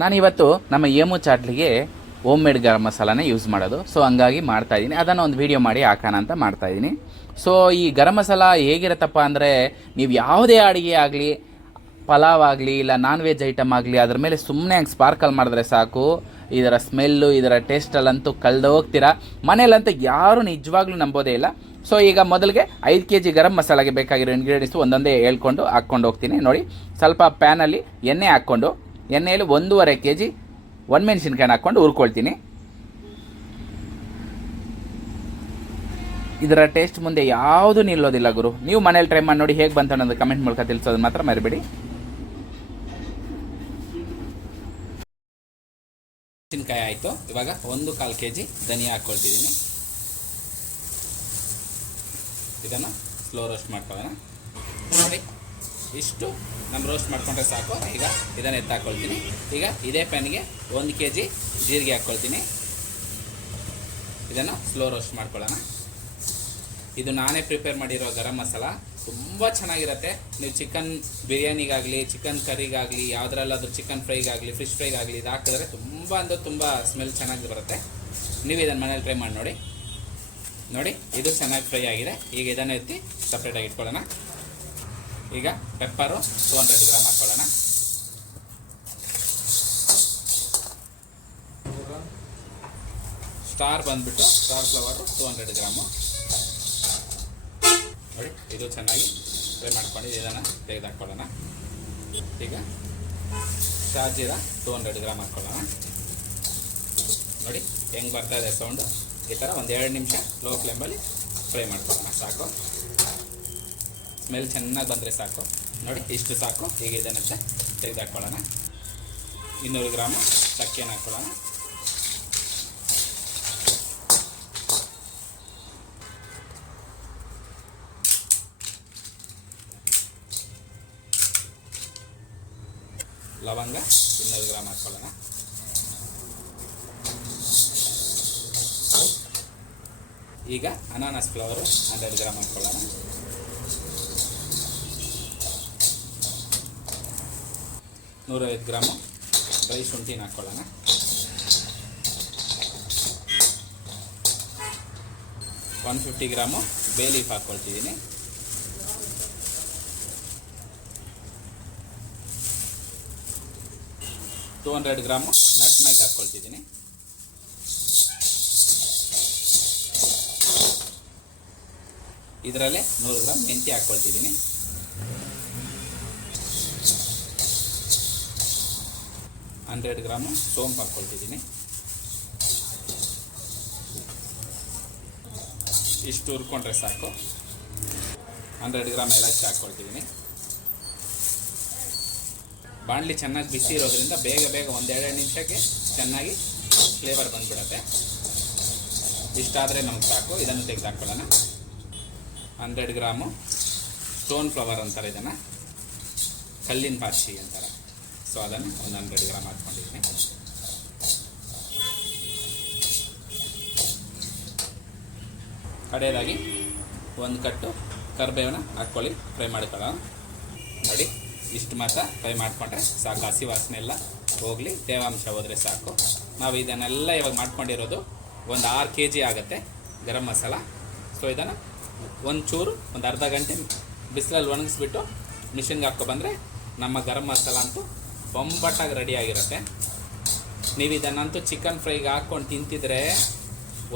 ನಾನಿವತ್ತು ನಮ್ಮ ಏಮು ಚಾಟ್ಲಿಗೆ ಹೋಮ್ ಮೇಡ್ ಗರಂ ಮಸಾಲಾನೇ ಯೂಸ್ ಮಾಡೋದು. ಸೊ ಹಂಗಾಗಿ ಮಾಡ್ತಾ ಇದ್ದೀನಿ. ಅದನ್ನು ಒಂದು ವೀಡಿಯೋ ಮಾಡಿ ಹಾಕೋಣ ಅಂತ ಮಾಡ್ತಾ ಇದ್ದೀನಿ. ಸೊ ಈ ಗರಂ ಮಸಾಲ ಹೇಗಿರುತ್ತಪ್ಪ ಅಂದರೆ, ನೀವು ಯಾವುದೇ ಅಡುಗೆ ಆಗಲಿ, ಪಲಾವ್ ಆಗಲಿ, ಇಲ್ಲ ನಾನ್ ವೆಜ್ ಐಟಮ್ ಆಗಲಿ, ಅದ್ರ ಮೇಲೆ ಸುಮ್ಮನೆ ಹಂಗೆ ಸ್ಪಾರ್ಕಲ್ ಮಾಡಿದ್ರೆ ಸಾಕು. ಇದರ ಸ್ಮೆಲ್ಲು ಇದರ ಟೇಸ್ಟಲ್ಲಂತೂ ಕಳೆದು ಹೋಗ್ತೀರಾ? ಮನೇಲಂತೂ ಯಾರು ನಿಜವಾಗ್ಲೂ ನಂಬೋದೇ ಇಲ್ಲ. ಸೊ ಈಗ ಮೊದಲಿಗೆ ಐದು ಕೆ ಜಿ ಗರಂ ಮಸಾಲಾಗೆ ಬೇಕಾಗಿರೋ ಇಂಗ್ರೀಡಿಯೆಂಟ್ಸ್ ಒಂದೊಂದೇ ಹೇಳ್ಕೊಂಡು ಹಾಕ್ಕೊಂಡು ಹೋಗ್ತೀನಿ. ನೋಡಿ, ಸ್ವಲ್ಪ ಪ್ಯಾನಲ್ಲಿ ಎಣ್ಣೆ ಹಾಕ್ಕೊಂಡು ಎಣ್ಣೆಯಲ್ಲಿ ಒಂದೂವರೆ ಕೆ ಜಿ ಒಣಮೆಣ್ಸಿನ್ಕಾಯಿ ಹಾಕ್ಕೊಂಡು ಹುರ್ಕೊಳ್ತೀನಿ. ಇದರ ಟೇಸ್ಟ್ ಮುಂದೆ ಯಾವುದು ನಿಲ್ಲೋದಿಲ್ಲ ಗುರು. ನೀವು ಮನೇಲಿ ಟ್ರೈ ಮಾಡಿ ನೋಡಿ ಹೇಗೆ ಬಂತು ಅನ್ನೋದು ಕಮೆಂಟ್ ಮೂಲಕ ತಿಳಿಸೋದು ಮಾತ್ರ ಮರಿಬೇಡಿ. ಮೆಣಸಿನ್ಕಾಯಿ ಆಯಿತು. ಇವಾಗ ಒಂದು ಕಾಲು ಕೆ ಜಿ ಧನಿಯಾ ಹಾಕ್ಕೊಳ್ತಿದ್ದೀನಿ. ಇದನ್ನು ಸ್ಲೋ ರೋಸ್ಟ್ ಮಾಡ್ಕೊಳ್ಳೋಣ. ನೋಡಿ. ಇಷ್ಟು ನಮ್ಮ ರೋಸ್ಟ್ ಮಾಡ್ಕೊಂಡ್ರೆ ಸಾಕು. ಈಗ ಇದನ್ನು ಎತ್ತು ಹಾಕ್ಕೊಳ್ತೀನಿ ಈಗ ಇದೇ ಪ್ಯಾನಿಗೆ ಒಂದು ಕೆ ಜಿ ಜೀರಿಗೆ ಹಾಕ್ಕೊಳ್ತೀನಿ ಇದನ್ನು ಸ್ಲೋ ರೋಸ್ಟ್ ಮಾಡ್ಕೊಳ್ಳೋಣ. ಇದು ನಾನೇ ಪ್ರಿಪೇರ್ ಮಾಡಿರೋ ಗರಂ ಮಸಾಲ. ತುಂಬ ಚೆನ್ನಾಗಿರುತ್ತೆ. ನೀವು ಚಿಕನ್ ಬಿರಿಯಾನಿಗಾಗಲಿ ಚಿಕನ್ ಕರಿಗಾಗಲಿ ಯಾವುದ್ರಲ್ಲಾದ್ರೂ ಚಿಕನ್ ಫ್ರೈಗಾಗಲಿ ಫಿಶ್ ಫ್ರೈಗಾಗಲಿ ಇದು ಹಾಕಿದ್ರೆ ತುಂಬ ಅಂದರೆ ತುಂಬ ಸ್ಮೆಲ್ ಚೆನ್ನಾಗಿ ಬರುತ್ತೆ. ನೀವು ಇದನ್ನು ಮನೇಲಿ ಟ್ರೈ ಮಾಡಿ ನೋಡಿ. ನೋಡಿ, ಇದು ಚೆನ್ನಾಗಿ ಫ್ರೈ ಆಗಿದೆ. ಈಗ ಇದನ್ನು ಎತ್ತಿ ಸಪ್ರೇಟಾಗಿ ಇಟ್ಕೊಳ್ಳೋಣ. ಈಗ ಪೆಪ್ಪರು ಟೂ ಹಂಡ್ರೆಡ್ ಗ್ರಾಮ್ ಹಾಕ್ಕೊಳ್ಳೋಣ ಸ್ಟಾರ್ ಬಂದ್ಬಿಟ್ಟು star flower two hundred gram ನೋಡಿ, ಇದು ಚೆನ್ನಾಗಿ ಫ್ರೈ ಮಾಡ್ಕೊಂಡು ಇದನ್ನು ತೆಗೆದು ಹಾಕ್ಕೊಳ್ಳೋಣ ಈಗ ಶಾಜೀರ ಟೂ ಹಂಡ್ರೆಡ್ ಗ್ರಾಮ್ ಹಾಕ್ಕೊಳ್ಳೋಣ ನೋಡಿ, ಹೆಂಗೆ ಬರ್ತಾ ಇದೆ ಸೌಂಡು ಈ ಥರ ಒಂದು ಎರಡು ನಿಮಿಷ ಲೋ ಫ್ಲೇಮಲ್ಲಿ ಫ್ರೈ ಮಾಡ್ಕೊಳ್ಳೋಣ, ಸಾಕು. ಸ್ಮೆಲ್ ಚೆನ್ನಾಗಿ ಬಂದರೆ ಸಾಕು. ನೋಡಿ, ಇಷ್ಟು ಸಾಕು. ಈಗ ತೆಗೆದು ಹಾಕ್ಕೊಳ್ಳೋಣ ಇನ್ನೂರು ಗ್ರಾಮು ಚಕ್ಕೆನ ಹಾಕ್ಕೊಳ್ಳೋಣ ಲವಂಗ ಇನ್ನೂರು ಗ್ರಾಮ್ ಹಾಕ್ಕೊಳ್ಳೋಣ ಈಗ ಅನಾನಸ್ ಫ್ಲವರು ಹಂಡ್ರೆಡ್ ಗ್ರಾಮ್ ಹಾಕ್ಕೊಳ್ಳೋಣ ನೂರೈವತ್ತು ಗ್ರಾಮು. ಡ್ರೈ ಶುಂಠಿನ ಹಾಕ್ಕೊಳ್ಳೋಣ one fifty gram bay leaf ಹಾಕ್ಕೊಳ್ತಿದ್ದೀನಿ. Two hundred gram nutmeg ಹಾಕ್ಕೊಳ್ತಿದ್ದೀನಿ. ಇದರಲ್ಲೇ ನೂರು ಗ್ರಾಮ್ ಮೆಂತ್ಯ ಹಾಕ್ಕೊಳ್ತಿದ್ದೀನಿ. ಹಂಡ್ರೆಡ್ ಗ್ರಾಮು ಸೋಂಪು ಹಾಕ್ಕೊಳ್ತಿದ್ದೀನಿ. ಇಷ್ಟು ಹುರ್ಕೊಂಡ್ರೆ ಸಾಕು. ಹಂಡ್ರೆಡ್ ಗ್ರಾಮ್ ಏಲಕ್ಕಿ ಹಾಕ್ಕೊಳ್ತಿದ್ದೀನಿ. ಬಾಣಲಿ ಚೆನ್ನಾಗಿ ಬಿಸಿ ಇರೋದ್ರಿಂದ ಬೇಗ ಬೇಗ ಒಂದೆರಡು ನಿಮಿಷಕ್ಕೆ ಚೆನ್ನಾಗಿ ಫ್ಲೇವರ್ ಬಂದ್ಬಿಡತ್ತೆ. ಇಷ್ಟಾದರೆ ನಮ್ಗೆ ಸಾಕು. ಇದನ್ನು ತೆಗೆದು ಹಾಕ್ಕೊಳ್ಳೋಣ ಹಂಡ್ರೆಡ್ ಗ್ರಾಮು ಸ್ಟೋನ್ ಫ್ಲವರ್ ಅಂತಾರೆ ಇದನ್ನು. ಕಲ್ಲಿನ ಪಾಚಿ ಅಂತಾರೆ. ಸೊ ಅದನ್ನು ಒಂದು ಹಂಡ್ರೆಡ್ ಗ್ರಾಮ್ ಹಾಕ್ಕೊಂಡಿದ್ದೀನಿ. ಕಡೆಯದಾಗಿ ಒಂದು ಕಟ್ಟು ಕರಿಬೇವನ್ನ ಹಾಕ್ಕೊಳ್ಳಿ, ಫ್ರೈ ಮಾಡ್ಕೊಳ್ಳೋಣ. ನೋಡಿ, ಇಷ್ಟು ಮಾತ್ರ ಫ್ರೈ ಮಾಡಿಕೊಂಡ್ರೆ ಸಾಕು. ಹಸಿ ವಾಸನೆ ಎಲ್ಲ ಹೋಗಲಿ, ತೇವಾಂಶ ಹೋದರೆ ಸಾಕು. ನಾವು ಇದನ್ನೆಲ್ಲ ಇವಾಗ ಮಾಡ್ಕೊಂಡಿರೋದು ಒಂದು ಆರು ಕೆ ಜಿ ಆಗುತ್ತೆ ಗರಂ ಮಸಾಲ. ಸೊ ಇದನ್ನು ಒಂದು ಚೂರು, ಒಂದು ಅರ್ಧ ಗಂಟೆ ಬಿಸಿಲಲ್ಲಿ ಒಣಗಿಸ್ಬಿಟ್ಟು ಮಿಷಿನ್ಗೆ ಹಾಕ್ಕೊಬಂದರೆ ನಮ್ಮ ಗರಂ ಮಸಾಲ ಅಂತೂ ಬೊಂಬಟ್ಟಾಗಿ ರೆಡಿಯಾಗಿರುತ್ತೆ ನೀವು ಇದನ್ನಂತೂ ಚಿಕನ್ ಫ್ರೈಗೆ ಹಾಕ್ಕೊಂಡು ತಿಂತಿದ್ರೆ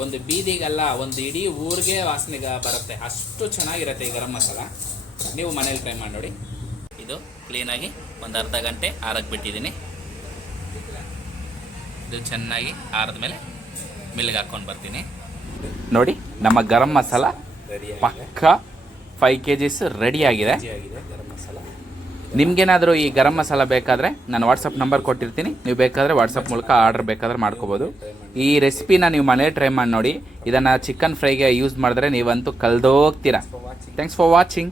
ಒಂದು ಬೀದಿಗಲ್ಲ ಒಂದು ಇಡೀ ಊರಿಗೆ ವಾಸನೆಗೆ ಬರುತ್ತೆ. ಅಷ್ಟು ಚೆನ್ನಾಗಿರುತ್ತೆ ಈ ಗರಂ ಮಸಾಲ. ನೀವು ಮನೇಲಿ ಟ್ರೈ ಮಾಡಿ ನೋಡಿ. ಇದು ಕ್ಲೀನಾಗಿ ಒಂದು ಅರ್ಧ ಗಂಟೆ ಆರಕ್ಕೆ ಬಿಟ್ಟಿದ್ದೀನಿ. ಇದು ಚೆನ್ನಾಗಿ ಆರದ ಮೇಲೆ ಮಿಲ್ಗೆ ಹಾಕ್ಕೊಂಡು ಬರ್ತೀನಿ. ನೋಡಿ ನಮ್ಮ ಗರಂ ಮಸಾಲ ಪಕ್ಕ ಫೈವ್ ಕೆ ಜಿಸ್ ರೆಡಿ ಆಗಿದೆ ನಿಮ್ಗೇನಾದರೂ ಈ ಗರಂ ಮಸಾಲ ಬೇಕಾದರೆ ನಾನು ವಾಟ್ಸಪ್ ನಂಬರ್ ಕೊಟ್ಟಿರ್ತೀನಿ. ನೀವು ಬೇಕಾದರೆ ವಾಟ್ಸಪ್ ಮೂಲಕ ಆರ್ಡರ್ ಬೇಕಾದ್ರೆ ಮಾಡ್ಕೋಬೋದು. ಈ ರೆಸಿಪಿನ ನೀವು ಮನೇಲಿ ಟ್ರೈ ಮಾಡಿ ನೋಡಿ. ಇದನ್ನು ಚಿಕನ್ ಫ್ರೈಗೆ ಯೂಸ್ ಮಾಡಿದ್ರೆ ನೀವಂತೂ ಕಲ್ದೋಗ್ತೀರಾ. Thanks for watching